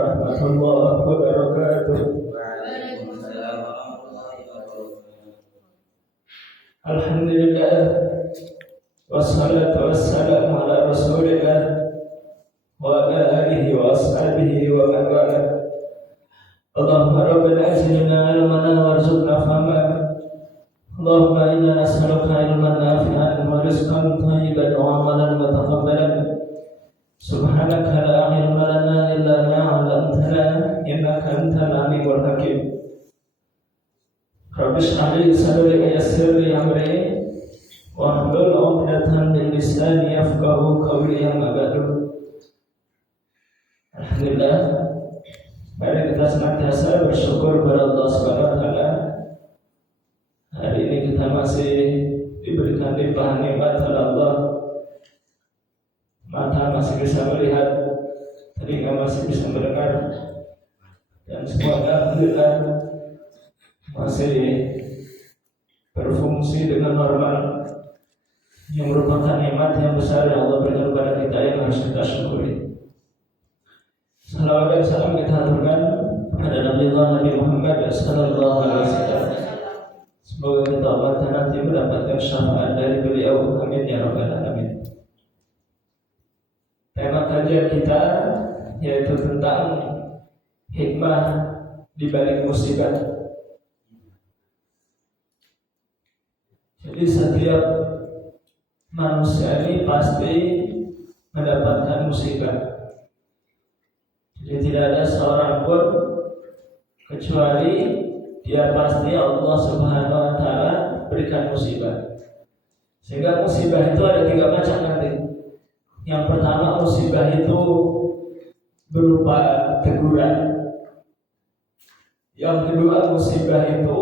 warahmatullahi wabarakatuh. Waalaikumsalam warahmatullahi wabarakatuh. Alhamdulillah, wassalatu wassalamu ala rasulillah wa ala alihi wa ashabihi wa man wala. Allahumma rabbana zidna ilman warzuqna fahma. Allahumma inna nas'aluka ilman nafi'an wa rizqan thayyiban wa amalan mutaqabbalan. Subhanaka la ilma lana illa ma 'allamtana innaka antal alimul hakim. Rabbi shrah li sadri wa yassir li amri wahlul 'uqdatam min lisani yafqahu qawli. Amma ba'du. Alhamdulillah, mari kita senantiasa bersyukur kepada Allah Subhanahu wa taala. Hari ini kita masih diberikan limpahan nikmat oleh Allah. Mata masih bisa melihat, telinga masih bisa mendengar, dan semuanya alhamdulillah masih berfungsi dengan normal, yang merupakan nikmat yang besar yang Allah berikan kepada kita yang harus kita syukuri. Salawat dan salam kita haturkan kepada Nabi Muhammad sallallahu alaihi wasallam. Semoga kita Allah nanti mendapatkan syafaat dari beliau. Amin ya rabbal alamin. Tema kajian kita yaitu tentang hikmah di balik musibah. Jadi setiap manusia ini pasti mendapatkan musibah. Jadi tidak ada seorang pun kecuali dia pasti Allah Subhanahu wa taala berikan musibah. Sehingga musibah itu ada 3 macam nanti. Yang pertama, musibah itu berupa teguran. Yang kedua, musibah itu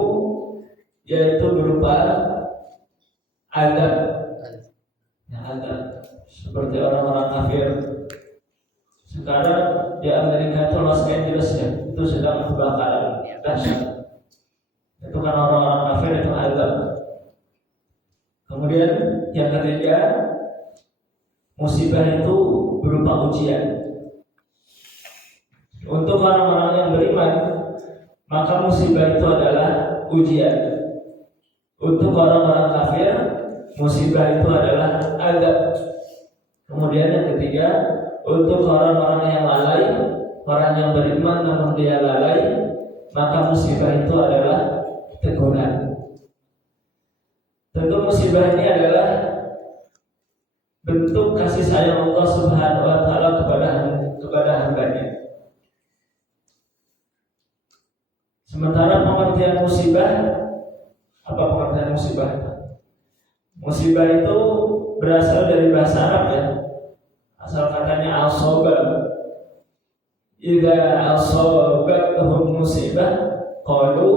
yaitu berupa azab. Ya, azab. Seperti orang-orang kafir sekarang di Amerika itu Los Angeles ya, itu sedang kebakaran dahsyat. Itu kan orang-orang kafir, itu azab. Kemudian yang ketiga, musibah itu berupa ujian. Untuk orang-orang yang beriman, maka musibah itu adalah ujian. Untuk orang-orang kafir, musibah itu adalah azab. Kemudian yang ketiga, untuk orang-orang yang lalai, orang yang beriman namun dia lalai, maka musibah itu adalah teguran. Tentu musibah ini adalah bentuk kasih sayang Allah Subhanahu wa taala kepada hambanya. Sementara pengertian musibah, apa pengertian musibah? Musibah itu berasal dari bahasa Arab ya. Asal katanya al-soba. Idza asabathum musibah qalu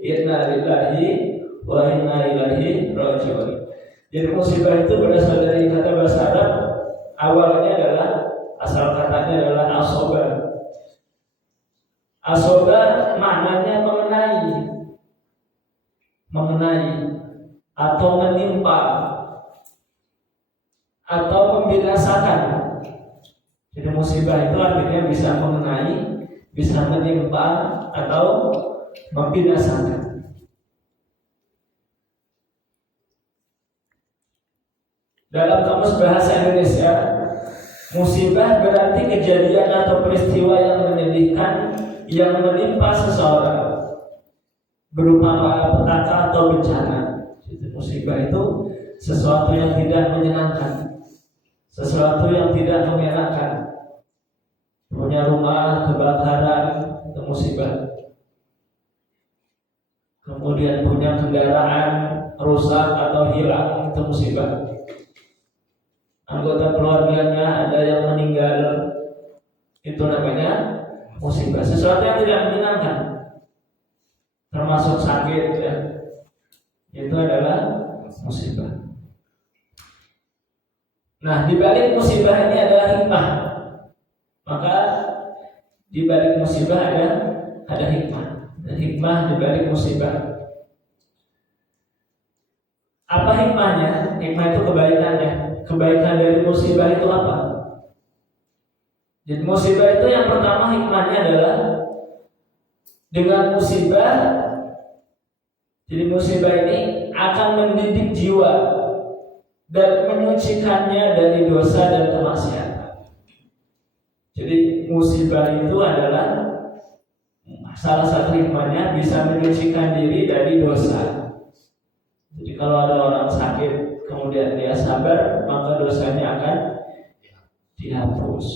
inna lillahi wa inna ilaihi raji'un. Jadi musibah itu berasal dari kata bahasa Arab. Awalnya adalah, asal katanya adalah asoba. Asoba maknanya mengenai atau menimpa atau membinasakan. Jadi musibah itu artinya bisa mengenai, bisa menimpa atau membinasakan. Dalam kamus bahasa Indonesia, musibah berarti kejadian atau peristiwa yang menyedihkan yang menimpa seseorang berupa malapetaka atau bencana. Jadi musibah itu sesuatu yang tidak menyenangkan, sesuatu yang tidak mengenakan. Punya rumah kebakaran, itu musibah. Kemudian punya kendaraan rusak atau hilang, itu musibah. Anggota keluarganya ada yang meninggal, itu namanya musibah. Sesuatu yang tidak menyenangkan, termasuk sakit ya, itu adalah musibah. Nah, di balik musibah ini adalah hikmah. Maka di balik musibah ada hikmah. Dan hikmah di balik musibah. Apa hikmahnya? Hikmah itu kebaikannya. Kebaikan dari musibah itu apa? Jadi musibah itu yang pertama hikmahnya adalah dengan musibah. Jadi musibah ini akan mendidik jiwa dan menyucikannya dari dosa dan kemaksiatan. Jadi musibah itu adalah salah satu hikmahnya bisa menyucikan diri dari dosa. Jadi kalau ada orang sakit kemudian dia sabar, maka dosanya akan dihapus.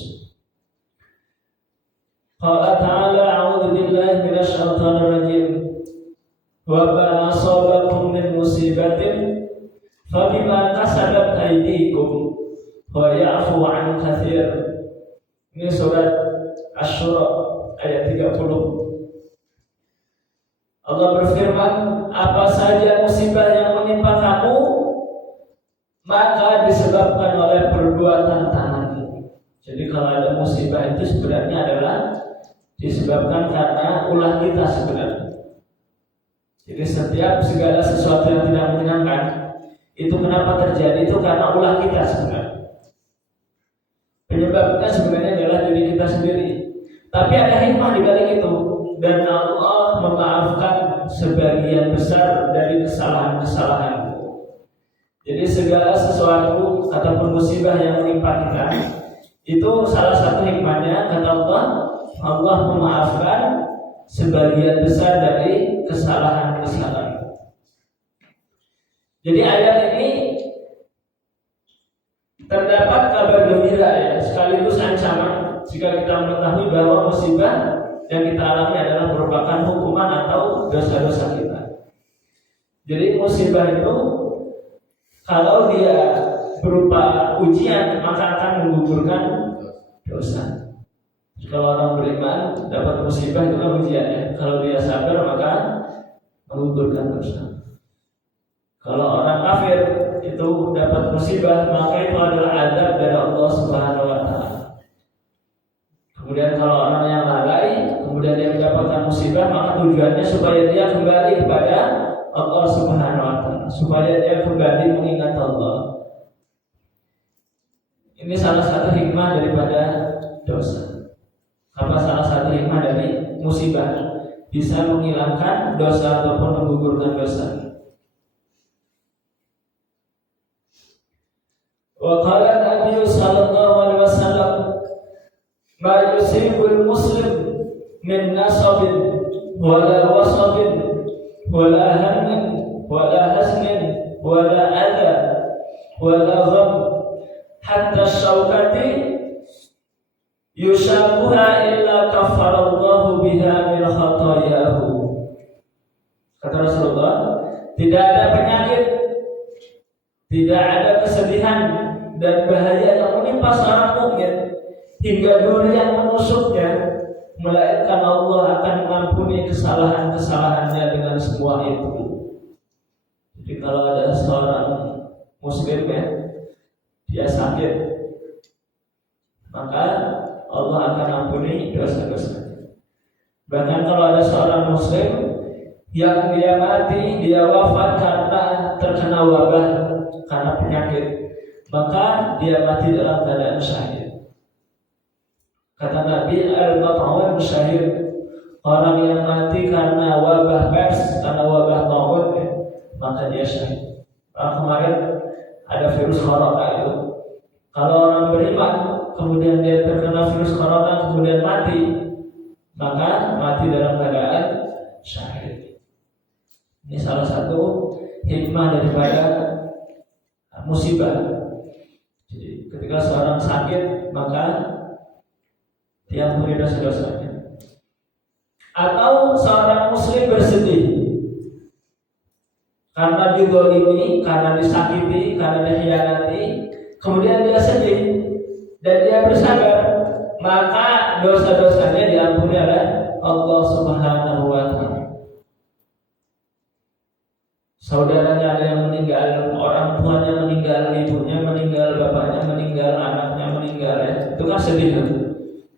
Qala ta'ala a'udzu billahi minasy syaithanir rajim. Wa ma asabakum min musibatin fabima kasabat aydikum wa ya'fu 'an katsir. Ini surat Asy-Syura ayat 30. Allah berfirman, apa saja musibah yang menimpa kamu maka disebabkan oleh perbuatan tanganmu. Jadi kalau ada musibah itu sebenarnya adalah disebabkan karena ulah kita sebenarnya. Jadi setiap segala sesuatu yang tidak menyenangkan itu kenapa terjadi itu karena ulah kita sebenarnya. Penyebabnya sebenarnya adalah diri kita sendiri. Tapi ada hikmah di balik itu, dan Allah memaafkan sebagian besar dari kesalahan-kesalahan. Jadi segala sesuatu ataupun musibah yang menimpa kita itu salah satu hikmahnya kata Allah memaafkan sebagian besar dari kesalahan-kesalahan. Jadi ayat ini terdapat kabar gembira ya, sekaligus ancaman jika kita mengetahui bahwa musibah yang kita alami adalah merupakan hukuman atau dosa-dosa kita. Jadi musibah itu kalau dia berupa ujian maka akan menggugurkan dosa. Kalau orang beriman dapat musibah itu kan ujian ya. Kalau dia sabar maka menggugurkan dosa. Kalau orang kafir itu dapat musibah maka itu adalah azab dari Allah Subhanahu wa taala. Kemudian kalau orang yang lalai kemudian dia mendapatkan musibah maka tujuannya supaya dia kembali kepada Allah Subhanahu wa taala, supaya dia kembali mengingat Allah. Ini salah satu hikmah daripada dosa. Apa salah satu hikmah dari musibah? Bisa menghilangkan dosa ataupun menggugurkan dosa. Wa qala Nabi sallallahu alaihi wasallam, "Ma yusibul muslim min nasabin wala wasabin wala hammin wala hasnin wala adha wala gham hatta syaukati yushabuha illa kafarallahu biha min khatayahu." Kata Rasulullah, tidak ada penyakit, tidak ada kesedihan dan bahaya yang menimpa seorang mukmin hingga duri yang menusuknya, melainkan Allah akan mengampuni kesalahan-kesalahannya dengan semua itu. Jadi kalau ada seorang muslim ya, dia sakit, maka Allah akan ampuni dosa-dosanya. Bahkan kalau ada seorang muslim yang dia mati, dia wafat karena terkena wabah, karena penyakit, maka dia mati dalam keadaan syahid. Kata Nabi, al-mat'un syahid, orang yang mati karena wabah MERS, karena wabah taun, maka dia syahid. Kemarin ada virus corona itu, kalau orang beriman kemudian dia terkena virus corona kemudian mati, maka mati dalam keadaan syahid. Ini salah satu hikmah daripada musibah. Jadi ketika seorang sakit maka diampuni dosa-dosanya. Atau seorang muslim bersedih karena dizalimi, karena disakiti, karena dikhianati, kemudian dia sedih dan dia bersabar, maka dosa-dosanya diampuni oleh Allah Subhanahu wa taala. Saudaranya ada yang meninggal, orang tuanya meninggal, ibunya meninggal, bapaknya meninggal, anaknya meninggal ya. Itu kan sedih kan?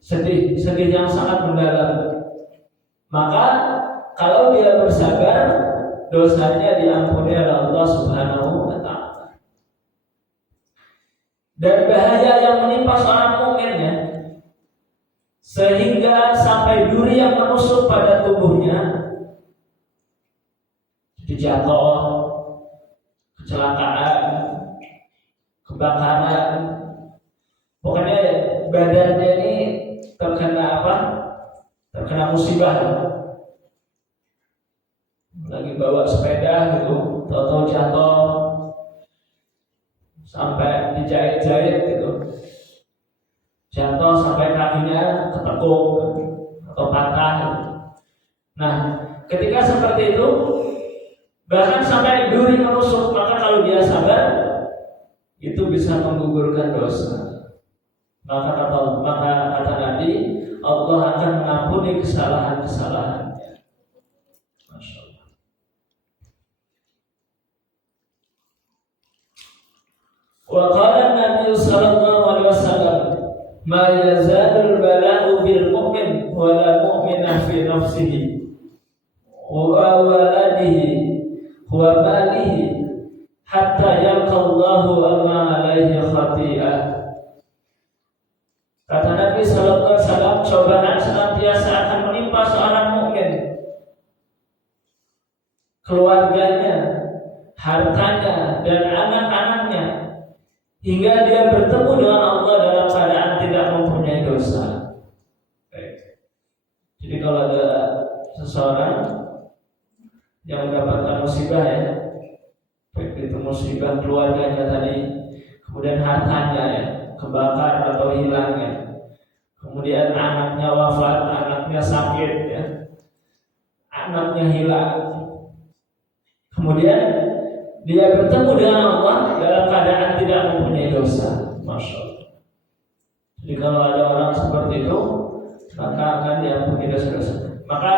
Sedih yang sangat mendalam. Maka kalau dia bersabar, dosanya diampuni oleh Allah Subhanahu wa taala. Dan bahaya yang menimpa seorang mukmin ya, sehingga sampai duri yang menusuk pada tubuhnya, jadi jatuh, kecelakaan, kebakaran, pokoknya badannya ini terkena apa? Terkena musibah. Lagi bawa sepeda gitu, tahu-tahu jatuh, sampai dijahit-jahit gitu, jatuh sampai kakinya ketekuk atau patah. Nah, ketika seperti itu, bahkan sampai duri menusuk, maka kalau dia sabar, itu bisa menggugurkan dosa. Maka kata Nabi, Allah akan mengampuni kesalahan-kesalahannya. Masya Allah. Wa qala Nabi sallallahu alaihi wasallam, ma yazalul bala'u bil mu'min wa la mu'minah fi nafsihi wa waladihi wa malihi hatta yalqallahu amma alaihi khati'ah. Kata Nabi sallallahu alaihi wasallam, cobaan senantiasa akan menimpa seorang mukmin, keluarganya, hartanya, dan anak-anaknya, hingga dia bertemu dengan Allah dalam keadaan tidak mempunyai dosa. Jadi kalau ada seseorang yang mendapatkan musibah ya, baik itu musibah keluarganya tadi, kemudian hartanya ya, kebakar atau hilangnya, kemudian anaknya wafat, anaknya sakit ya, anaknya hilang, kemudian dia bertemu dengan Allah dalam keadaan tidak mempunyai dosa. Masya Allah. Jadi kalau ada orang seperti itu, maka akan diampuni dosa-dosa. Maka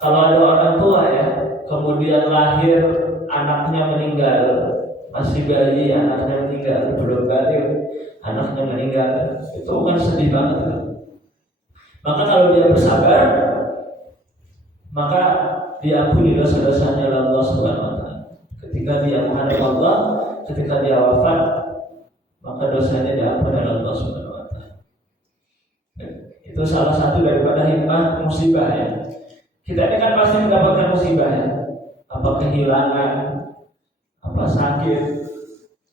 kalau ada orang tua ya, kemudian lahir anaknya meninggal, masih bayi anaknya meninggal, belum balik anaknya meninggal, itu kan sedih banget kan? Maka kalau dia bersabar, maka diampuni dosa-dosanya oleh Allah Subhanahu wa taala. Ketika dia menghadap Allah, ketika dia wafat, maka dosanya diampuni oleh Allah Subhanahu wa taala. Itu salah satu daripada hikmah musibah ya. Kita ini kan pasti mendapatkan musibah ya, apa kehilangan, apa sakit,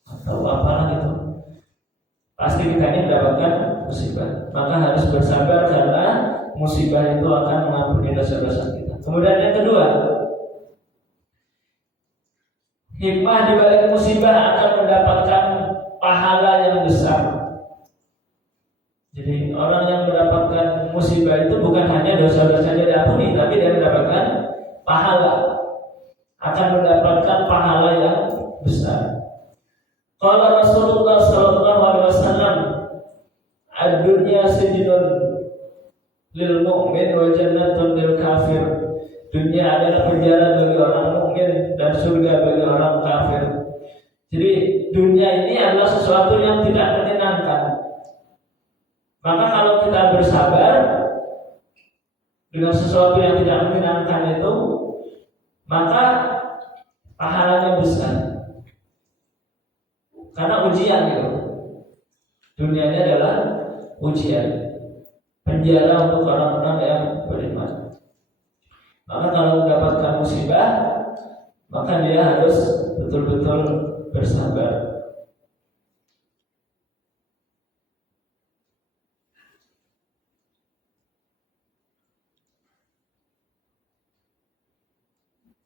atau apalah itu. Pasti kita ini mendapatkan musibah. Maka harus bersabar karena musibah itu akan mengampuni dosa-dosa kita. Kemudian yang kedua, hikmah di balik musibah akan mendapatkan pahala yang besar. Jadi orang yang mendapatkan musibah itu bukan hanya dosa-dosanya diampuni, tapi dia mendapatkan pahala, akan mendapatkan pahala yang besar. Qala Rasulullah sallallahu alaihi wasallam, ad-dunya sijnun lil mu'min wa jannatun lil kafir. Dunia adalah penjara bagi orang mukmin dan surga bagi orang kafir. Jadi dunia ini adalah sesuatu yang tidak menyenangkan. Maka kalau kita bersabar dengan sesuatu yang tidak menyenangkan itu, maka pahalanya besar. Karena ujian itu. Dunia ini adalah ujian, penjara untuk orang-orang yang beriman. Maka kalau mendapatkan musibah, maka dia harus betul-betul bersabar.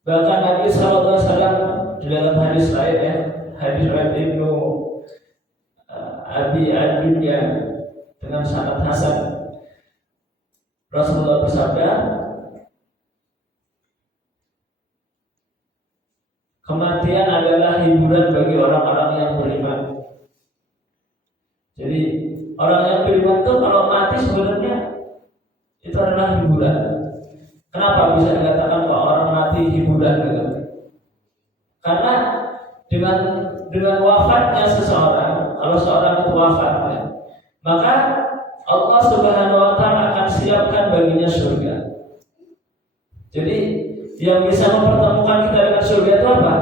Bahkan Nabi SAW di dalam hadis lain ya, hadis riwayat Ibnu Abi Ad-Dunya dengan sanad hasan, Rasulullah bersabda, kematian adalah hiburan bagi orang-orang yang beriman. Jadi orang yang beriman itu kalau mati sebenarnya itu adalah hiburan. Kenapa bisa dikatakan bahwa orang mati hiburan gitu? Karena dengan wafatnya seseorang, kalau seorang itu wafat, ya, maka Allah Subhanahu wa taala akan siapkan baginya surga. Jadi yang bisa mempertemukan kita dengan surga itu apa?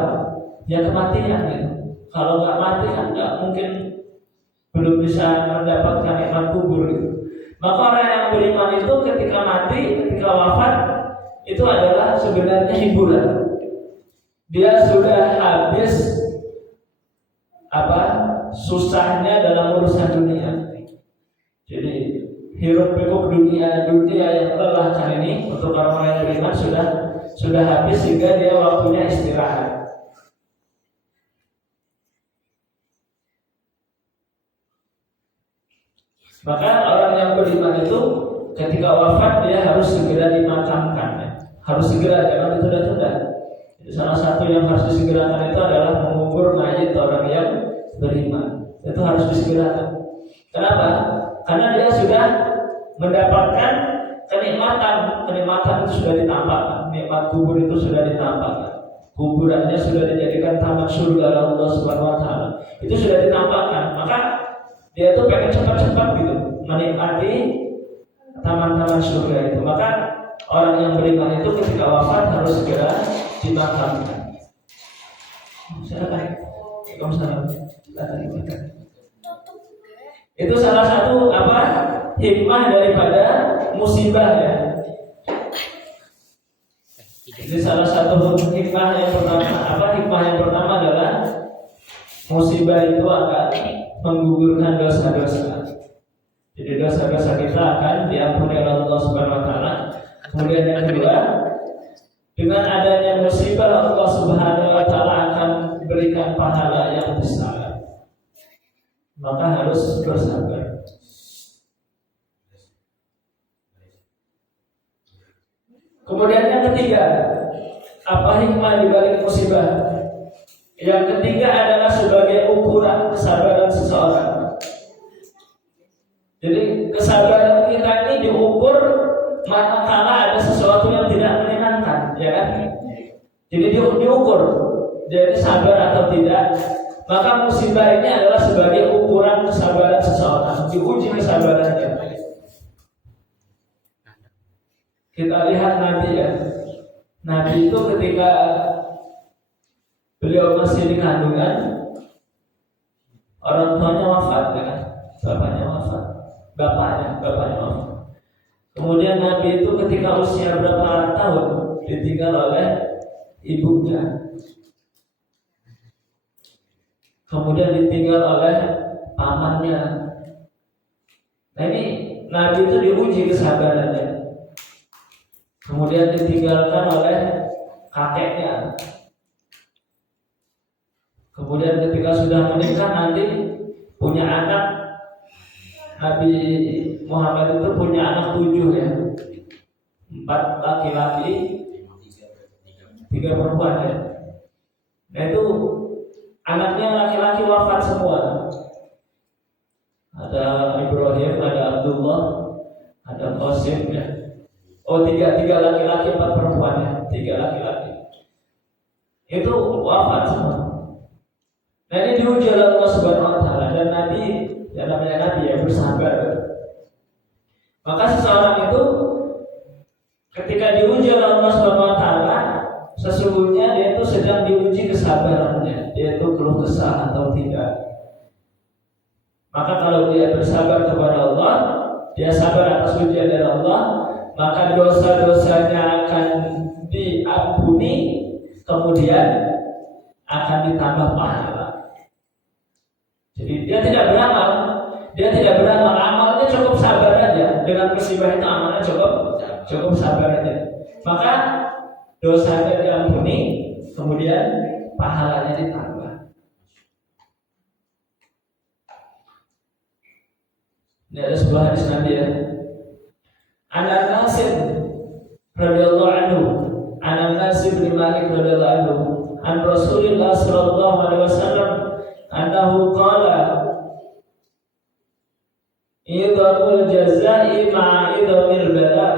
Ya kematian gitu. Kalau nggak mati kan nggak mungkin, belum bisa mendapatkan nikmat kubur gitu. Maka orang yang beriman itu ketika mati, ketika wafat, itu adalah sebenarnya hiburan. Dia sudah habis susahnya dalam urusan dunia. Jadi hiruk pikuk dunia yang melelahkan ini untuk orang-orang yang beriman sudah habis sehingga dia waktunya istirahat. Maka orang yang beriman itu ketika wafat dia harus segera dimakamkan, harus segera, jangan ditunda-tunda. Salah satu yang harus disegerakan itu adalah mengubur mayit orang yang beriman. Itu harus disegerakan. Kenapa? Karena dia sudah mendapatkan kenikmatan itu sudah ditampakkan. Nikmat kubur itu sudah ditampakkan. Kuburannya sudah dijadikan taman surga Allah Subhanahu wa taala. Itu sudah ditampakkan. Maka dia tuh pengen cepat-cepat gitu menikmati taman-taman surga itu. Maka orang yang beriman itu ketika wafat harus segera dimakamkan. Silakan. Itu salah satu hikmah daripada musibah ya. Ini salah satu hikmah yang pertama. Hikmah yang pertama adalah musibah itu akan menggugurkan dosa-dosa. Jadi dosa-dosa kita akan diampuni oleh Allah Subhanahu wa taala. Kemudian yang kedua, dengan adanya musibah Allah Subhanahu wa taala akan berikan pahala yang besar. Maka harus bersabar. Kemudian yang ketiga, apa hikmah di balik musibah? Yang ketiga adalah sebagai ukuran kesabaran seseorang. Jadi kesabaran kita ini diukur manakala ada sesuatu yang tidak menyenangkan, ya kan? Jadi diukur, jadi sabar atau tidak. Maka musibah ini adalah sebagai ukuran kesabaran seseorang, diuji kesabarannya. Kita lihat Nabi ya. Nabi itu ketika beliau masih di kandungan, orang tuanya wafat ya, bapaknya wafat. Kemudian Nabi itu ketika usia berapa tahun ditinggal oleh ibunya. Kemudian ditinggal oleh pamannya. Nah ini Nabi itu diuji kesabarannya. Kemudian ditinggalkan oleh kakeknya. Kemudian ketika sudah menikah nanti punya anak. Nabi Muhammad itu punya anak 7 ya. 4 laki-laki, 3 perempuan ya. Nah itu anaknya laki-laki wafat semua. Ada Ibrahim, ada Abdullah, ada Qasim ya. Oh 3 laki-laki, 4 perempuan ya. 3 laki-laki. Itu wafat semua. Nah ini diuji oleh Allah Subhanahu wa taala dan Nabi, yang namanya Nabi ya, bersabar. Maka seseorang itu ketika diuji oleh Allah Subhanahu wa taala, sesungguhnya dia itu sedang diuji kesabarannya, dia itu keluh kesah atau tidak. Maka kalau dia bersabar kepada Allah, dia sabar atas ujian dari Allah, maka dosa-dosanya akan diampuni, kemudian akan ditambah pahala. Jadi dia tidak beramal, amalnya cukup sabar aja. Dengan musibah itu amalnya cukup sabar aja. Maka dosanya diampuni, kemudian pahalanya ditambah. Ini ada sebuah hadis Nabi ya. An-Nasir radhiyallahu anhu, An-Nasir bin Malik radhiyallahu anhu, an Rasulillah sallallahu alaihi wasallam annahu qala idhamul jazaa'i ma'a idhamil bala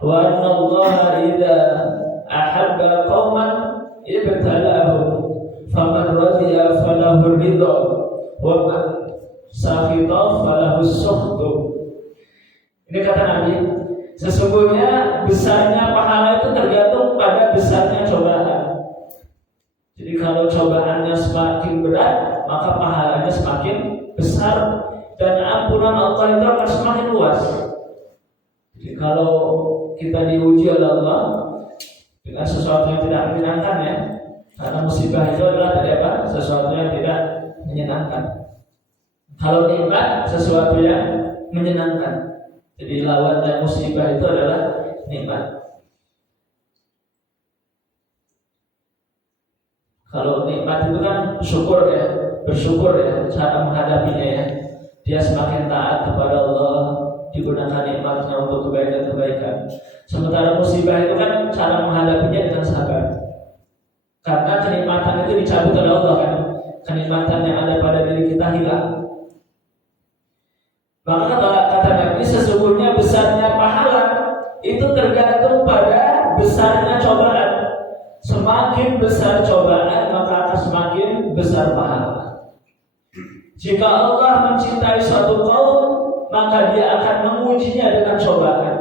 wa anna Allah idza ahabba qauman ibtala'ahum faman radiya falahu ridha wa man sakhita falahu sukhtu. Ini kata Nabi, sesungguhnya besarnya pahala itu tergantung pada besarnya cobaan. Jadi kalau cobaannya semakin berat, maka pahalanya semakin besar dan ampunan Allah itu akan semakin luas. kalau kita diuji oleh Allah dengan sesuatu yang tidak menyenangkan ya, karena musibah itu adalah tadi apa? Sesuatu yang tidak menyenangkan. Kalau nikmat sesuatu yang menyenangkan. Jadi lawan dari musibah itu adalah nikmat. Kalau nikmat itu kan syukur ya, bersyukur ya cara menghadapinya ya. Dia semakin taat kepada Allah, digunakan nikmatnya untuk kebaikan-kebaikan. Sementara musibah itu kan cara menghadapinya dengan sabar. Karena kenikmatan itu dicabut oleh Allah kan. Kenikmatan yang ada pada diri kita hilang. Maka kata Nabi, sesungguhnya besarnya pahala itu tergantung pada besarnya cobaan. Semakin besar cobaan, maka akan semakin besar pahala. Jika Allah mencintai suatu kaum, maka Dia akan mengujinya dengan cobaan.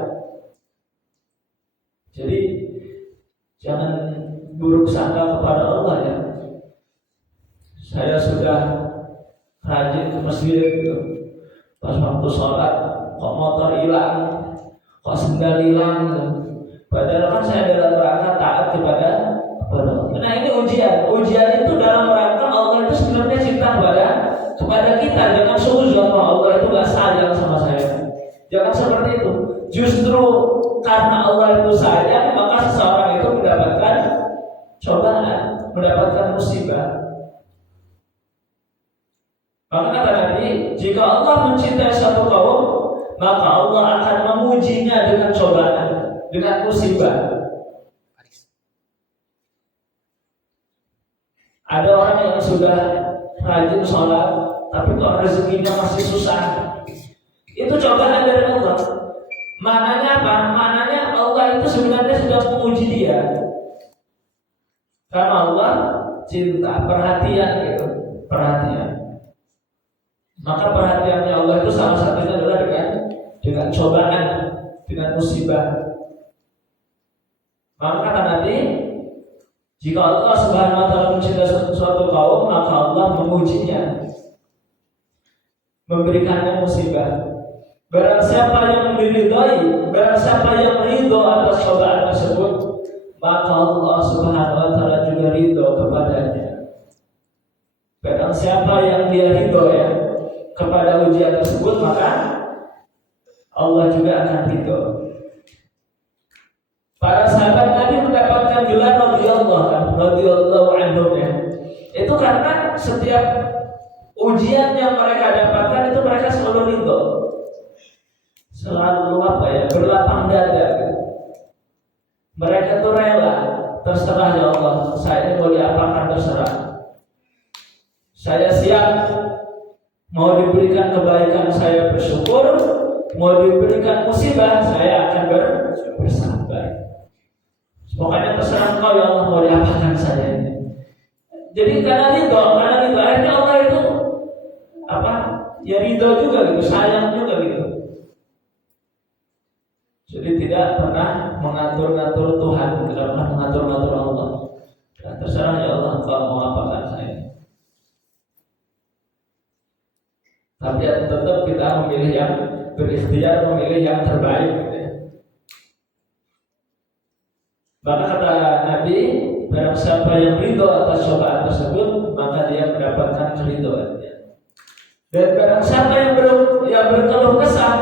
Jadi jangan buruk sangka kepada Allah ya. Saya sudah rajin ke masjid gitu. Pas waktu sholat kok motor hilang, kok sendal hilang gitu. Padahal kan saya dalam rangka taat kepada Allah. Nah ini ujian. Ujian itu dalam rangka Allah itu sebenarnya cinta kepada kita. Jangan suzon Allah itu gak sayang sama saya. Jangan seperti itu. Justru karena Allah itu sayang, maka seseorang itu mendapatkan cobaan, mendapatkan musibah. Maka kata Nabi, jika Allah mencintai suatu kaum, maka Allah akan mengujinya dengan cobaan, dengan musibah. Ada orang yang sudah rajin sholat, tapi kok rezekinya masih susah. Itu cobaan dari Allah. Maknanya apa? Maknanya Allah itu sebenarnya sudah menguji dia. Karena Allah cinta, perhatian gitu, perhatian. Maka perhatiannya Allah itu salah satunya adalah dengan cobaan, dengan musibah. Maka kata Nabi, jika Allah Subhanahu wa taala mencintai suatu kaum, maka Allah mengujinya, memberikannya musibah. Barang siapa yang diridhai, barang siapa yang ridho atas cobaan tersebut, maka Allah Subhanahu wa taala juga ridho kepadanya. Barang siapa yang dia ridho ya kepada ujian tersebut, maka Allah juga akan ridho. Para sahabat Nabi mendapatkan gelar radhiyallahu anhum ya. Itu karena setiap ujian yang mereka dapatkan itu mereka selalu ridho. Selalu berlapang dada gitu. Mereka itu rela, terserah ya Allah, saya ini mau diapakan terserah. Saya siap, mau diberikan kebaikan saya bersyukur, mau diberikan musibah saya akan bersabar. Pokoknya terserah Engkau ya Allah, mau diapakan saya ini. Jadi karena ridho akhirnya Allah itu ya ridho juga gitu, sayang juga gitu. Jadi tidak pernah mengatur-ngatur Tuhan, tidak pernah mengatur-ngatur Allah. Dan terserah ya Allah, Engkau mau apakan saya. Tapi tetap kita memilih yang berikhtiar, memilih yang terbaik gitu ya. Maka kata Nabi, barang siapa yang ridho atas cobaan tersebut, maka dia mendapatkan keridhoannya. Dan barang siapa yang berkeluh kesah,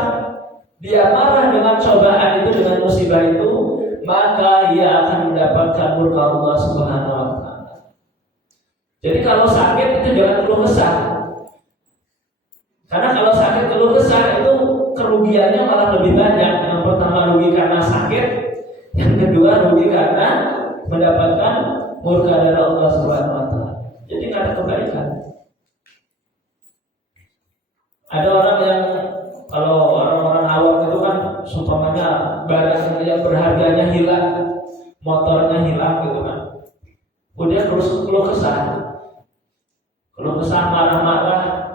dia marah dengan cobaan itu, dengan musibah itu, maka ia akan mendapatkan murka Allah Subhanahu wa taala. Jadi kalau sakit itu jangan keluh kesah. Karena kalau sakit keluh kesah itu kerugiannya malah lebih banyak. Yang pertama rugi karena sakit, yang kedua rugi karena mendapatkan murka dari Allah Subhanahu wa taala. Jadi nggak ada kebaikan. Ada orang yang kalau orang-orang awam itu kan sumpamanya barang yang berharganya hilang, motornya hilang gitu kan. Kemudian keluh kesah marah-marah.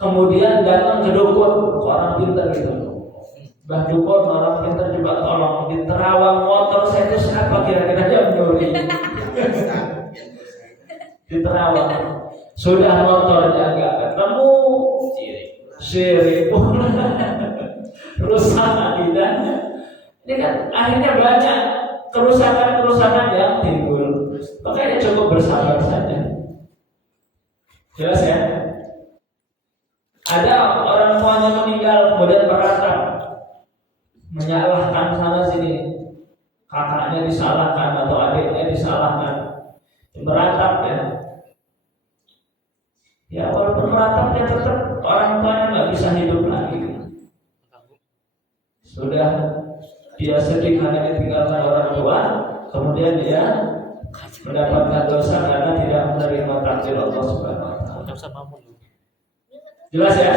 Kemudian datang ke dukun, orang pintar gitu. Mbah dukun, orang pintar coba tolong di terawang motor saya itu siapa kira-kira yang nyuri? Di terawang. Sudah motornya enggak ketemu, sirik rusak akidah, Ini kan akhirnya banyak kerusakan-kerusakan yang timbul. Makanya cukup bersabar saja. Jelas ya? Ada orang tuanya meninggal kemudian beratap, menyalahkan sana sini, kakaknya disalahkan atau adiknya disalahkan, beratap ya. Ya walaupun beratap ya tetap orang tuanya nggak bisa hidup lagi. Sudah dia sedih karena ditinggalkan orang tua, kemudian dia mendapatkan dosa karena tidak menerima takdir Allah Subhanahu wa taala. Jelas ya?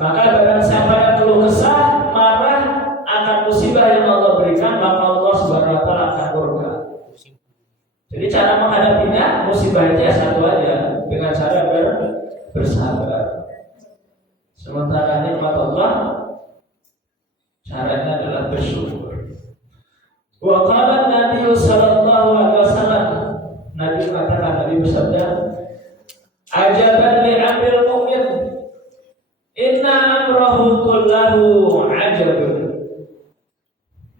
Maka barang siapa yang keluh kesah, marah akan musibah yang Allah berikan, maka Allah Subhanahu wa taala akan murka. Jadi cara menghadapinya musibah itu ya satu aja, dengan cara bersabar. Sementara nikmat Allah caranya adalah bersyukur. Wa qala Nabi sallallahu alaihi wasallam, Nabi katakan, Nabi bersabda, ajaban li amril mu'min, inna amrahu kullahu ajabun,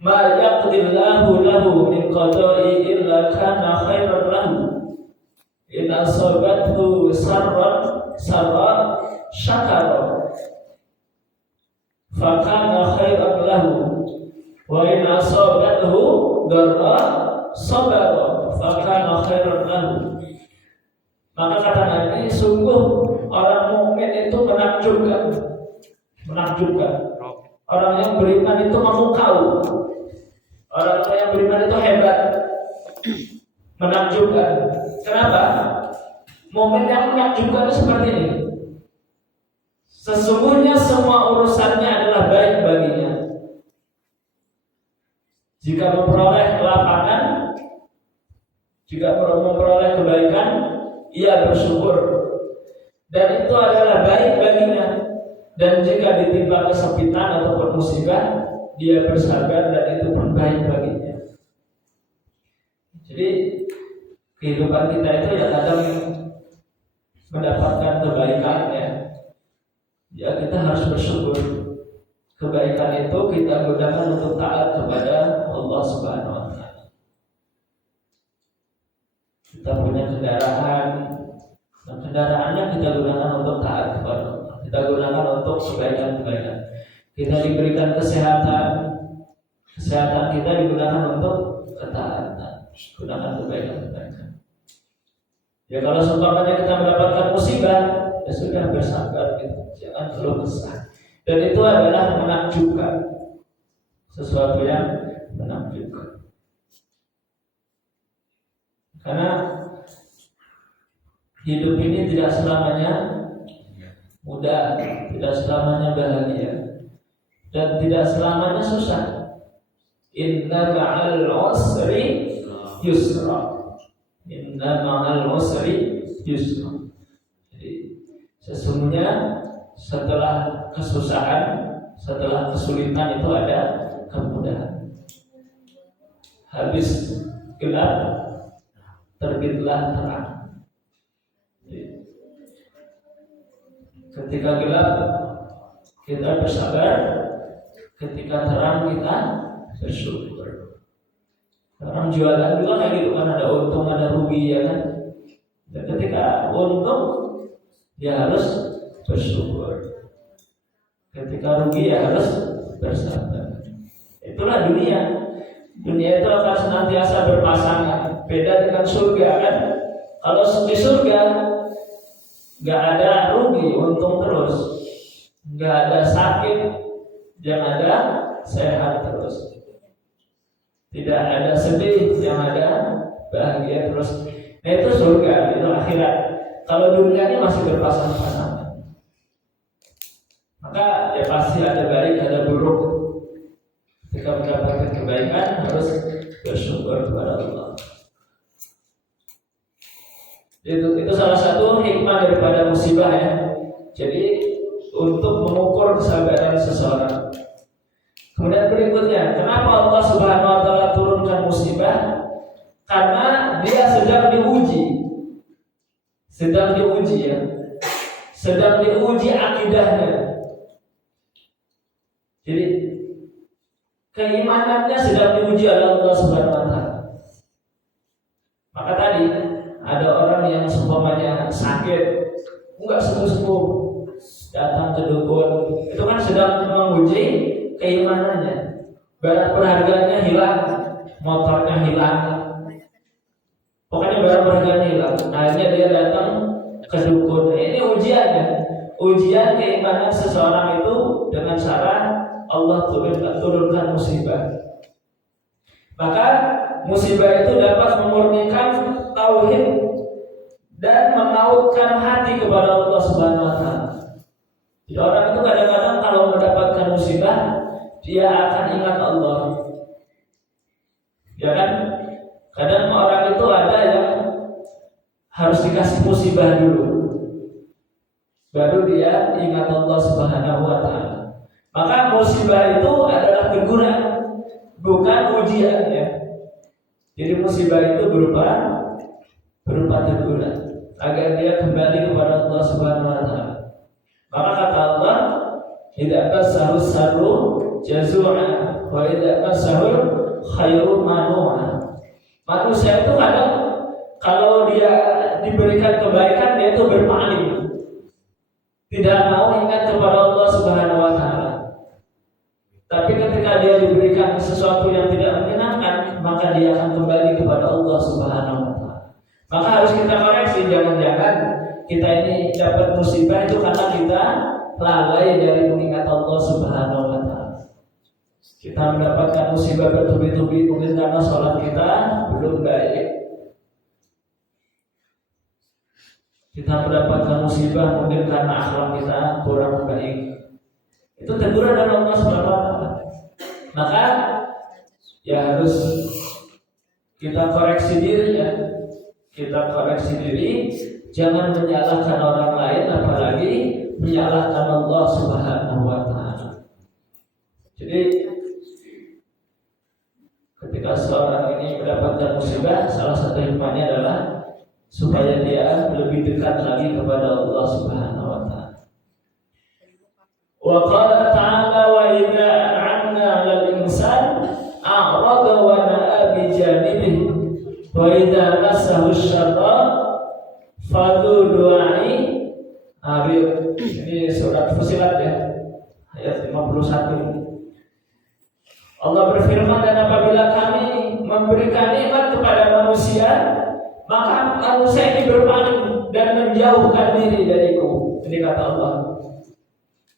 ma yaqdillahu lahu min qada'i illa kana khairan lahu, in asabathu sarra syakara fakana khairan lahu, wa in asabathu darra sabara fakana khairan lahu. Maka kata Nabi, sungguh orang mukmin itu menakjubkan. Orang yang beriman itu memukau. Orang yang beriman itu hebat, menakjubkan. Kenapa? Mukmin yang menakjubkan itu seperti ini. Sesungguhnya semua urusannya adalah baik baginya. Jika memperoleh kelapangan, jika memperoleh kebaikan, ia bersyukur, dan itu adalah baik baginya. Dan jika ditimpa kesempitan ataupun musibah, dia bersabar, dan itu pun baik baginya. Jadi kehidupan kita itu ya kadang mendapatkan kebaikan ya kita harus bersyukur. Kebaikan itu kita gunakan untuk taat kepada Allah Subhanahu wa taala. Kita punya kendaraan, dan kendaraannya kita gunakan untuk taat kepada Allah. Kita gunakan untuk kebaikan-kebaikan. Kita diberikan kesehatan kita digunakan untuk ketaatan. Gunakan kebaikan-kebaikan. Ya kalau seumpamanya kita mendapatkan musibah, ya sudah bersabar gitu. Jangan keluh kesah. Dan itu adalah menakjubkan, sesuatu yang menakjubkan. Karena hidup ini tidak selamanya mudah, tidak selamanya bahagia, dan tidak selamanya susah. Inna ma'al usri yusra. Inna ma'al usri yusra. Jadi sesungguhnya setelah kesusahan, setelah kesulitan itu ada kemudahan. Habis gelap, terbitlah terang. Ketika gelap kita bersabar, ketika terang kita bersyukur. Orang jualan juga kayak gitu kan, ada untung ada rugi ya kan. Dan ketika untung dia harus bersyukur. Ketika rugi ya harus bersabar. Itulah dunia. Dunia itu akan senantiasa berpasangan. Beda dengan surga kan. Kalau di surga nggak ada rugi, untung terus. Nggak ada sakit, yang ada sehat terus. Tidak ada sedih, yang ada bahagia terus. Nah itu surga, itu akhirat. Kalau dunia ini masih berpasang-pasangan, maka ya pasti ada baik, ada buruk. Ketika mendapatkan kebaikan harus bersyukur kepada Allah. Itu salah satu hikmah daripada musibah ya. Jadi untuk mengukur kesabaran seseorang. Kemudian berikutnya, kenapa Allah Subhanahu wa taala turunkan musibah? Karena dia sedang diuji. Sedang diuji ya. Sedang diuji akidahnya. Jadi keimanannya sedang diuji oleh Allah Subhanahu wa taala. Maka tadi ada orang yang seumpamanya sakit, enggak sembuh-sembuh, datang ke dukun, itu kan sedang menguji keimanannya. Barang berharganya hilang, motornya hilang, pokoknya barang berharganya hilang. Akhirnya dia datang ke dukun. Ini ujiannya, ujian keimanan seseorang itu dengan cara Allah turunkan musibah. Maka musibah itu dapat memurnikan tauhid dan mengautkan hati kepada Allah Subhanahu wa taala. Jadi orang itu kadang-kadang kalau mendapatkan musibah, dia akan ingat Allah. Ya kan? Kadang orang itu ada yang harus dikasih musibah dulu, baru dia ingat Allah Subhanahu wa taala. Maka musibah itu adalah teguran, bukan ujian ya. Jadi musibah itu berupa teguran agar dia kembali kepada Allah Subhanahu wa taala. Maka kata Allah, "Idza massahu sarru jazua wa idza massahu khairu manua." Manusia itu kadang kalau dia diberikan kebaikan dia itu berpaling, tidak mau ingat kepada Allah Subhanahu wa taala. Tapi ketika dia diberikan sesuatu yang tidak menyenangkan, maka dia akan kembali kepada Allah Subhanahu wa taala. Maka harus kita koreksi, jangan-jangan kita ini dapat musibah itu karena kita lalai dari mengingat Allah Subhanahu wa taala. Kita mendapatkan musibah bertubi-tubi mungkin karena sholat kita belum baik. Kita mendapatkan musibah mungkin karena akhlak kita kurang baik. Itu teguran dari Allah Subhanahu wa taala. Maka ya harus kita koreksi diri ya. Kita koreksi diri, jangan menyalahkan orang lain, apalagi menyalahkan Allah Subhanahu wa taala. Jadi ketika seorang ini mendapatkan musibah, salah satu hikmahnya adalah supaya dia lebih dekat lagi kepada Allah Subhanahu wa taala. Wa qala ta'ala wa idza an'amna 'alal insan a'rada wa na'a bi janibihi wa idza massahu syarra fadhu du'ai. Ini surat Fusilat ya, ayat 51. Allah berfirman, dan apabila kami memberikan nikmat kepada manusia, maka manusia ini berpaling dan menjauhkan diri dariku. Ini kata Allah.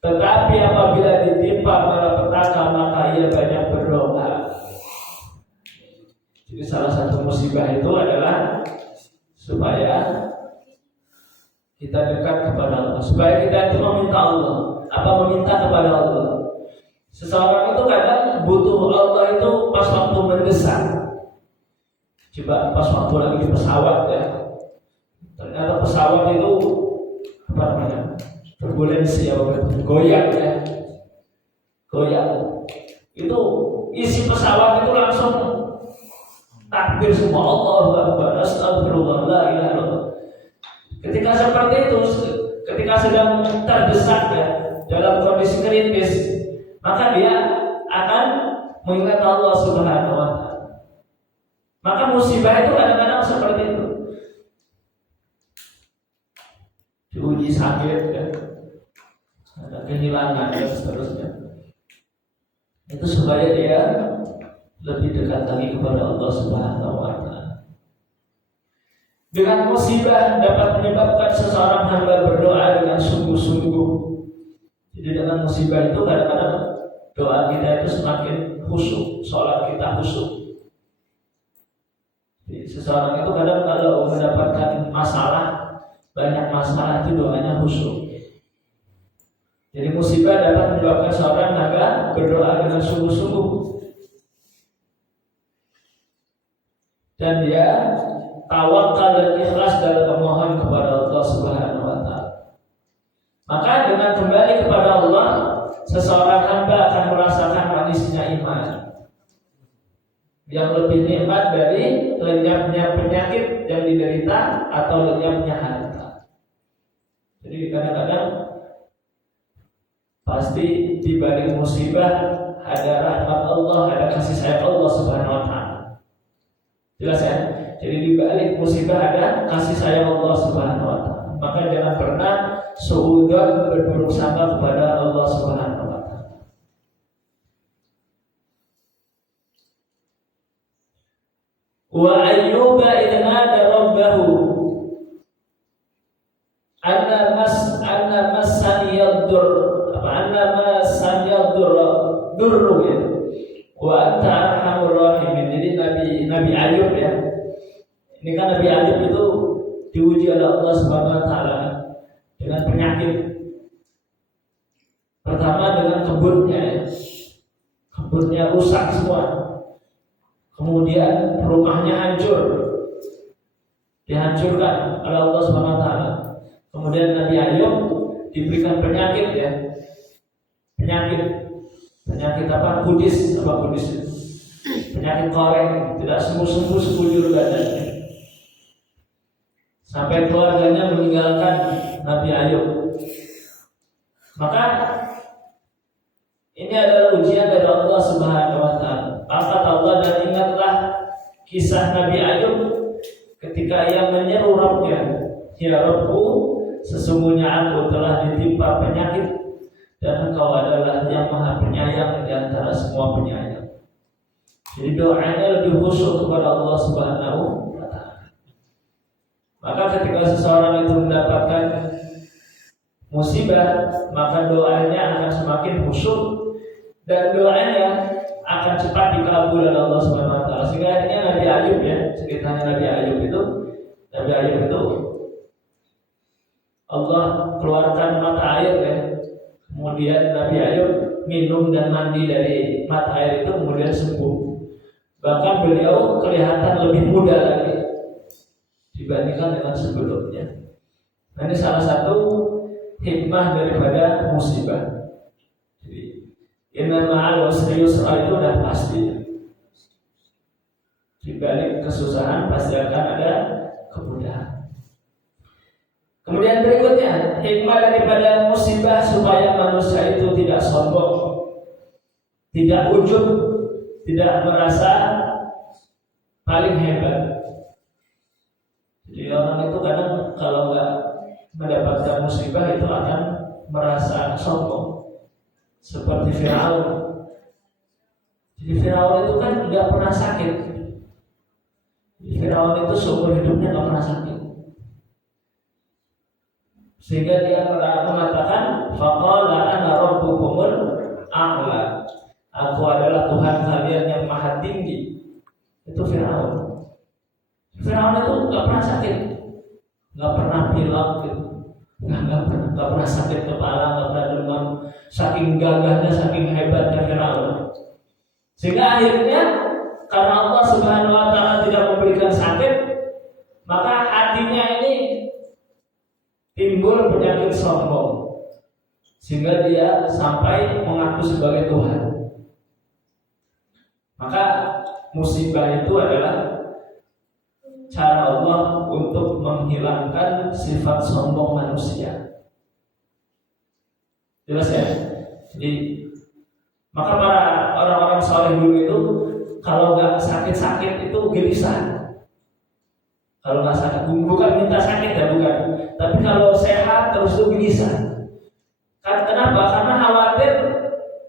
Tetapi apabila ditimpa malapetaka, maka ia banyak berdoa. Jadi salah satu musibah itu adalah supaya kita dekat kepada Allah, supaya kita itu meminta Allah. Apa meminta kepada Allah? Seseorang itu kadang butuh Allah itu pas waktu mendesak. Coba pas waktu lagi di pesawat ya, ternyata pesawat itu apa namanya, turbulensi ya, goyang ya, goyang. Itu isi pesawat itu langsung takbir semua, Allahu Akbar, astagfirullah, la ilaha illallah. Ketika seperti itu, ketika sedang terdesak ya, dalam kondisi kritis, maka dia akan mengingat Allah Subhanahu wa taala. Maka musibah itu kadang-kadang seperti itu. Diuji sakit ya, ada kehilangan dan seterusnya. Itu supaya dia lebih dekat lagi kepada Allah Subhanahu wa taala. Dengan musibah dapat menyebabkan seseorang hamba berdoa dengan sungguh-sungguh. Jadi dengan musibah itu kadang-kadang doa kita itu semakin khusyuk, sholat kita khusyuk. Jadi seseorang itu kadang kalau mendapatkan masalah, banyak masalah itu doanya khusyuk. Jadi musibah dapat menyebabkan seorang hamba berdoa dengan sungguh-sungguh, dan dia tawakal dan ikhlas dalam memohon kepada Allah Subhanahu wa taala. Maka dengan kembali kepada Allah, seseorang hamba akan merasakan manisnya iman yang lebih nikmat dari lenyapnya penyakit yang diderita atau lenyapnya harta. Jadi kadang-kadang pasti di balik musibah ada rahmat Allah, ada kasih sayang Allah Subhanahu wa taala. Jelas ya? Jadi di balik musibah ada kasih sayang Allah Subhanahu wa taala. Maka jangan pernah suudzon berburuk sangka kepada Allah Subhanahu wa taala. Wa ayyuba idh nada rabbahu anna massani yadur durru ya. Wa anta arhamur rahimin. Jadi Nabi Ayub ya. Ini kan Nabi Ayub itu diuji oleh Allah Subhanahu wa taala dengan penyakit. Pertama dengan kebunnya ya. Kebunnya rusak semua. Kemudian rumahnya hancur. Dihancurkan oleh Allah Subhanahu wa taala. Kemudian Nabi Ayub diberikan penyakit ya. Penyakit apa? Kudis itu? Penyakit koreng, tidak sembuh-sembuh sekujur badannya. Sampai keluarganya meninggalkan Nabi Ayub. Maka ini adalah ujian dari Allah Subhanahu wa taala. Kata Allah, dan ingatlah kisah Nabi Ayub ketika ia menyeru Rabbnya, ya Rabbu, sesungguhnya aku telah ditimpa penyakit dan Engkau adalah yang maha penyayang di antara semua penyayang. Jadi doanya lebih khusyuk kepada Allah Subhanahu wa taala. Maka ketika seseorang itu mendapatkan musibah, maka doanya akan semakin khusyuk dan doanya akan cepat dikabul oleh Allah Subhanahu wa taala. Sehingga akhirnya Nabi Ayub ya, ceritanya Nabi Ayub itu Allah keluarkan mata air ya. Kemudian Nabi Ayub minum dan mandi dari mata air itu, kemudian sembuh. Bahkan beliau kelihatan lebih muda lagi dibandingkan dengan sebelumnya. Nah, ini salah satu hikmah daripada musibah. Jadi inna ma'al usri yusra itu udah pasti. Di balik kesusahan pasti akan ada kemudahan. Kemudian berikutnya, hikmah daripada musibah supaya manusia itu tidak sombong, tidak ujub, tidak merasa paling hebat. Jadi orang itu kadang kalau nggak mendapatkan musibah itu akan merasa sombong, seperti Firaun. Jadi Firaun itu kan nggak pernah sakit. Firaun itu seumur hidupnya nggak pernah sakit. Sehingga dia mengatakan, faqala ana rabbukumul a'la. Aku adalah Tuhan kalian yang maha tinggi. Itu Firaun. Firaun itu nggak pernah sakit, nggak pernah pilek gitu, nggak pernah sakit kepala, nggak pernah demam. Saking gagahnya, saking hebatnya Firaun. Sehingga akhirnya karena Allah Subhanahu wa taala tidak memberikan sakit, maka hatinya ini timbul penyakit sombong, sehingga dia sampai mengaku sebagai Tuhan. Maka musibah itu adalah cara Allah untuk menghilangkan sifat sombong manusia. Jelas ya? Jadi maka para orang-orang saleh dulu itu kalau nggak sakit-sakit itu gelisah. Kalau nggak sakit, bukan minta sakit ya, bukan. Tapi kalau sehat terus itu gelisah. Kenapa? Karena khawatir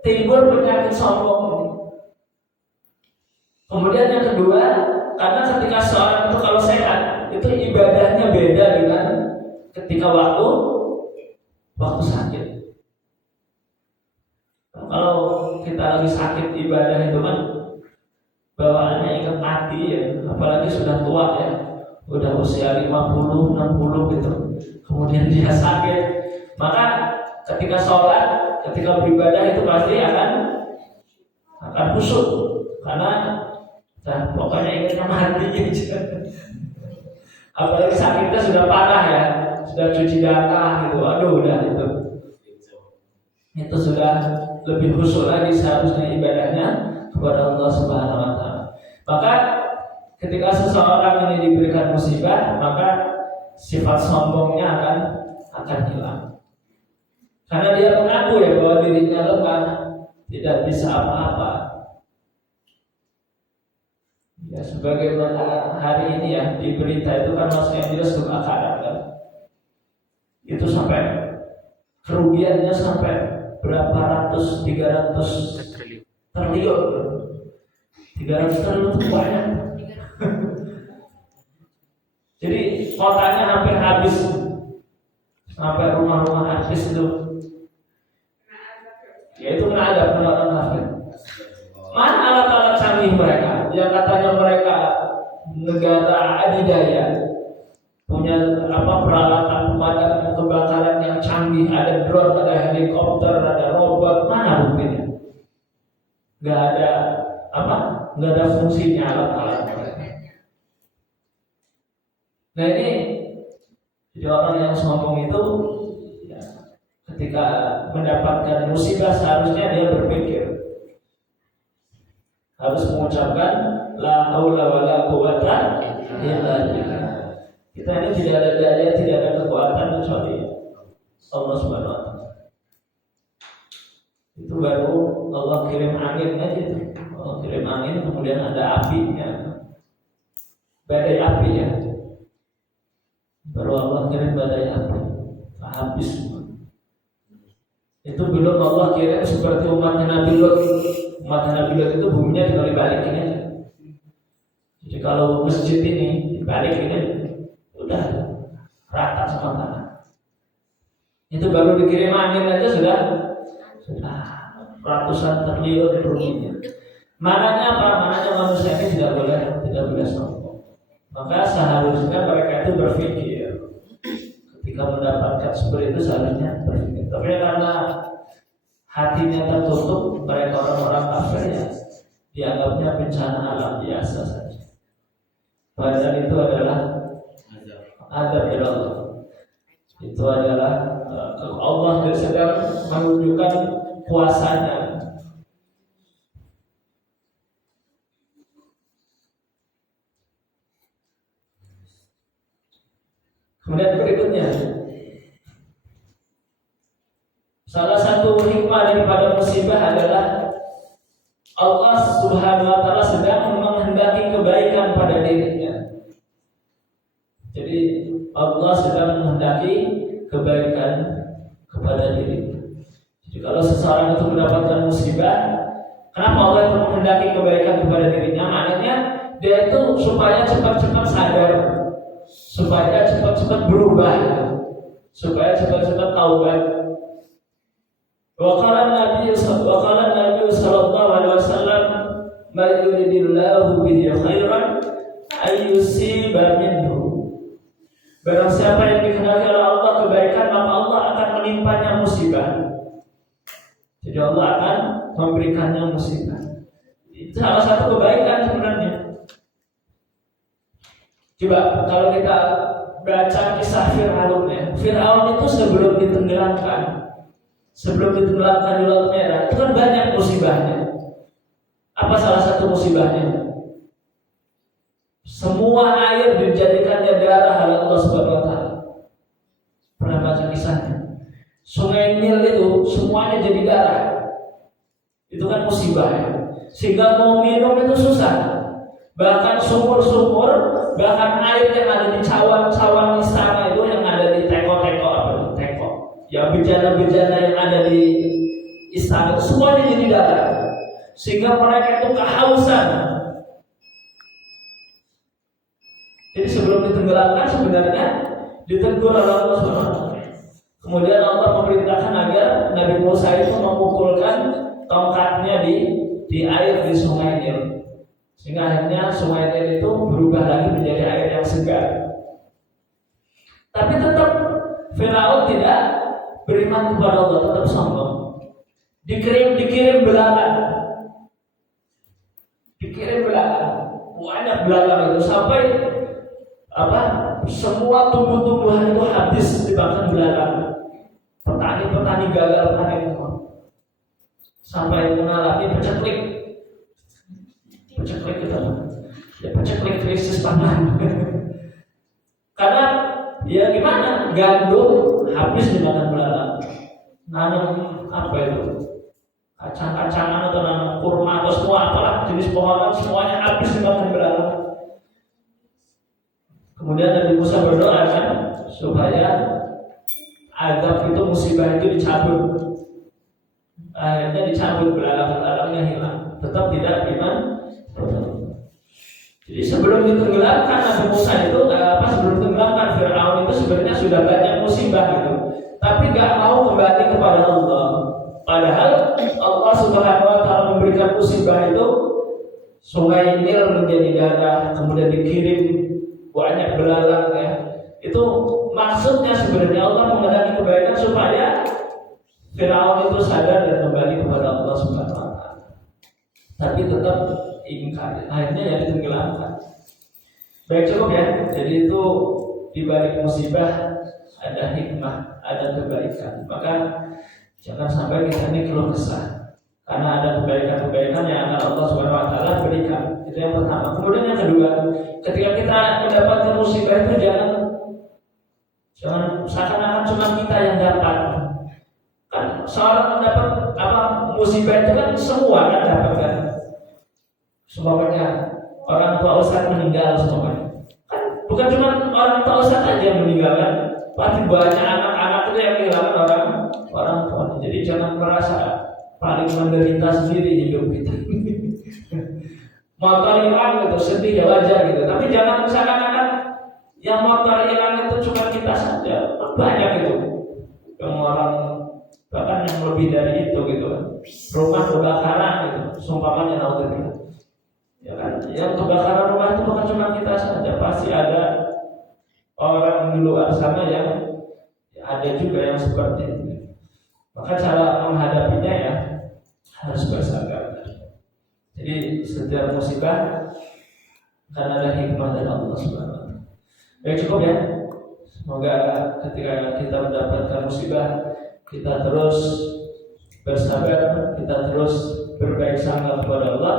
timbul penyakit sombong. Kemudian yang kedua, karena ketika seorang itu kalau sehat, itu ibadahnya beda dengan ketika waktu sakit. Kalau kita lagi sakit, ibadah itu kan bawaannya ingat mati ya, apalagi sudah tua ya, udah usia 50, 60 gitu. Kemudian dia sakit, maka ketika sholat, ketika beribadah itu pasti akan khusyuk, karena pokoknya ingatnya mati gitu. Apalagi sakitnya sudah parah ya, sudah cuci darah gitu, aduh udah itu sudah lebih khusyuk lagi seharusnya ibadahnya kepada Allah Subhanahu wa taala. Maka ketika seseorang ini diberikan musibah, maka sifat sombongnya akan hilang. Karena dia mengaku ya bahwa dirinya lemah, tidak bisa apa-apa. Ya, sebagaimana hari ini ya di berita itu kan Los Angeles kebakaran kan, itu sampai kerugiannya sampai berapa ratus, 300 triliun. 300 triliun itu banyak. Jadi kotanya hampir habis, sampai rumah-rumah artis itu. Ya itu kena ada orang kafir. Mana alat-alat canggih mereka? Yang katanya mereka negara adidaya, punya peralatan pemadam kebakaran yang canggih, ada drone, ada helikopter, ada robot. Mana buktinya? Nggak ada fungsinya alat-alat mereka. Nah ini jadi orang yang sombong itu ya, ketika mendapatkan musibah seharusnya dia berpikir, harus mengucapkan la haula wala quwata illa billah. Kita ini tidak ada daya, tidak ada kekuatan kecuali Allah Subhanahu wa taala. Itu baru Allah kirim angin aja tuh. Allah kirim angin, kemudian ada apinya, badai api ya. Baru Allah kirim badai api, habis semua. Itu belum Allah kirim seperti umatnya Nabi Lot. Umat Nabi Lot itu buminya tinggal dibalikin aja. Jadi kalau masjid ini dibalikin aja, udah rata sama tanah. Itu baru dikirim angin aja sudah ratusan triliun rupiah. Mananya apa? Mananya manusia ini tidak boleh sombong. Maka seharusnya mereka itu berpikir ketika mendapatkan seperti itu seharusnya berpikir. Tapi karena hatinya tertutup, mereka orang-orang kafir ya dianggapnya bencana alam biasa saja. Padahal itu adalah azab dari Allah. Itu adalah Allah sedang menunjukkan kuasanya. Kemudian berikutnya, salah satu hikmah daripada musibah adalah Allah Subhanahu wa taala sedang menghendaki kebaikan pada dirinya. Jadi Allah sedang menghendaki kebaikan kepada dirinya. Jadi kalau seseorang itu mendapatkan musibah, kenapa Allah itu menghendaki kebaikan kepada dirinya? Maknanya dia itu supaya cepat-cepat sadar, supaya cepat-cepat berubah, supaya cepat-cepat taubat. Waqala Nabi sallallahu alaihi wasallam, "Man yuridillahu bihi khairan ayyusiba minhu." Barang siapa yang dikehendaki oleh Allah kebaikan, maka Allah akan menimpanya musibah. Jadi Allah akan memberikannya musibah. Itu salah satu kebaikan sebenarnya. Coba kalau kita baca kisah Fir'aun ya. Fir'aun itu sebelum ditenggelamkan di Laut Merah, itu kan banyak musibahnya. Apa salah satu musibahnya? Semua air dijadikannya darah oleh Allah Subhanahu wa taala. Pernah baca kisahnya? Sungai Nil itu semuanya jadi darah. Itu kan musibah ya. Sehingga mau minum itu susah. Bahkan sumur-sumur, bahkan air yang ada di cawan-cawan istana itu, yang ada di teko-teko ya, bejana-bejana yang ada di istana itu semuanya jadi darah. Sehingga mereka itu kehausan. Jadi sebelum ditenggelamkan sebenarnya ditegur oleh Allah SWT. Kemudian Allah memerintahkan agar Nabi Musa itu memukulkan tongkatnya di air di Sungai Nil. Sehingga akhirnya Sungai Nil itu berubah lagi menjadi air yang segar. Tapi tetap Firaun tidak beriman kepada Allah, tetap sombong. Dikirim belalang. Banyak belalang itu sampai semua tumbuh-tumbuhan itu habis dimakan belalang. Petani gagal panen semua. Sampai mengalami peceklik itu. Ya, peceklik krisis pangan. Karena ya gimana? Gandum habis dimakan belalang. Nanam kacang-kacangan atau nanam kurma atau semua apalah jenis pohonan semuanya habis dimakan belalang. Kemudian Nabi Musa berdoa kan supaya azab itu musibah itu dicabut. Akhirnya dicabut, belalang-belalangnya hilang, tetap tidak iman. Jadi sebelum ditenggelamkan Nabi Musa itu sebelum ditenggelamkan Fir'aun itu sebenarnya sudah banyak musibah gitu, tapi nggak mau kembali kepada Allah. Padahal Allah Subhanahu Wa Taala memberikan musibah itu, sungai Nil menjadi darah, kemudian dikirim banyak belalang ya. Itu maksudnya sebenarnya Allah menghendaki kebaikan supaya Firaun itu sadar dan kembali kepada Allah Subhanahu Wa Taala. Tapi tetap ingkar, akhirnya ya ditenggelamkan. Baik, cukup ya. Jadi itu di balik musibah ada hikmah, ada kebaikan. Maka jangan sampai kita ini keluh kesah, karena ada kebaikan-kebaikan yang akan Allah Subhanahu Wa Taala berikan. Itu yang pertama. Kemudian yang kedua, ketika kita mendapatkan musibah itu jangan seakan-akan cuma kita yang dapat. Kan seorang mendapat musibah itu kan semua kan dapat kan. Semuanya orang tua Ustaz meninggal semuanya. Kan bukan cuma orang tua Ustaz aja yang meninggal kan. Pasti banyak anak-anak itu yang kehilangan orang tua. Jadi jangan merasa paling menderita sendiri hidup kita. Motor hilang gitu, sedih ya wajar gitu. Tapi jangan seakan-akan yang motor hilang itu cuma kita saja. Banyak itu yang orang, bahkan yang lebih dari itu gitu kan. Rumah kebakaran gitu, sumpamanya naudzubillah. Ya kan, yang kebakaran rumah itu bukan cuma kita saja, pasti ada orang di luar sana yang ada juga yang seperti itu. Maka cara menghadapinya ya harus bersabar. Jadi setiap musibah karena ada hikmah dari Allah Subhanahu Wa Taala. Baik, cukup ya. Semoga ketika kita mendapatkan musibah kita terus bersabar, kita terus berbaik sangka kepada Allah,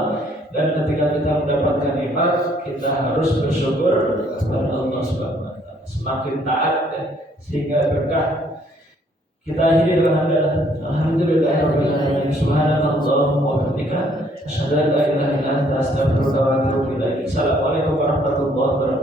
dan ketika kita mendapatkan nikmat kita harus bersyukur kepada Allah Subhanahu Wa Taala. Semakin taat sehingga berkah. Kita akhiri dengan alhamdulillahirabbil alamin. Subhanallahumma wa bihamdika asyhadu an la ilaha illa anta astaghfiruka wa atubu ilaik. Assalamualaikum warahmatullahi wabarakatuh.